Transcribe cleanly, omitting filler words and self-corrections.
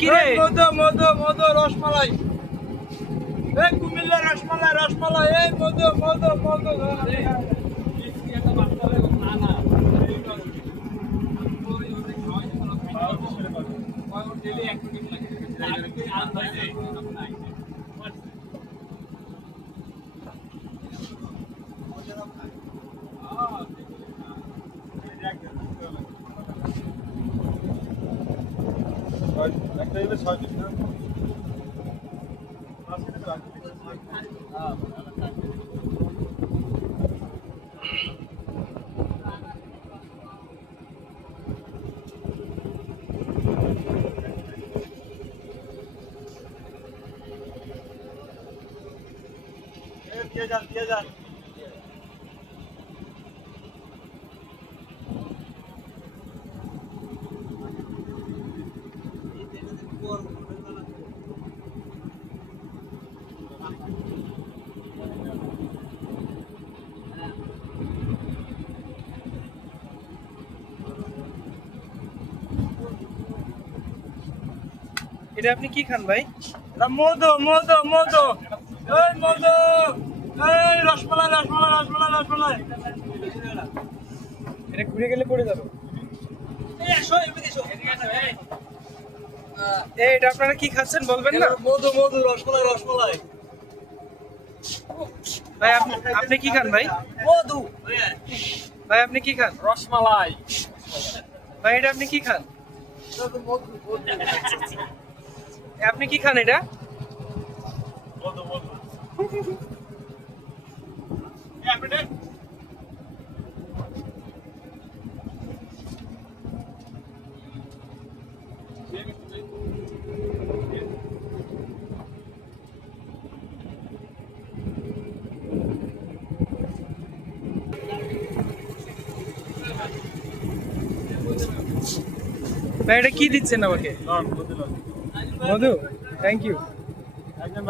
কি রে? মধু মধু মধু রসমালাই। এই কুমিল্লা রসমালাই রসমালাই। এই মধু মধু মধু। একটা দিলে 6 পিস না? দিয়ে যান দিয়ে যান। এটা আপনি কি খান ভাই? মধু মধু মধু। এই মধু। এই রসমালাই রসমালাই রসমালাই রসমালাই। এটা ঘুরে গেলে পড়ে যাবে। এটা আপনারা কি খাচ্ছেন বলবেন না? মধু মধু রসমালাই রসমালাই। ভাই আপনি কি খান ভাই? মধু। ভাই আপনি কি খান? রসমালাই। ভাই এটা আপনি কি খান? মধু আপনি কি খান এটা? মধু মধু। ভাই এটা কি দিচ্ছেন আমাকে? মধু, থ্যাংক ইউ। একদম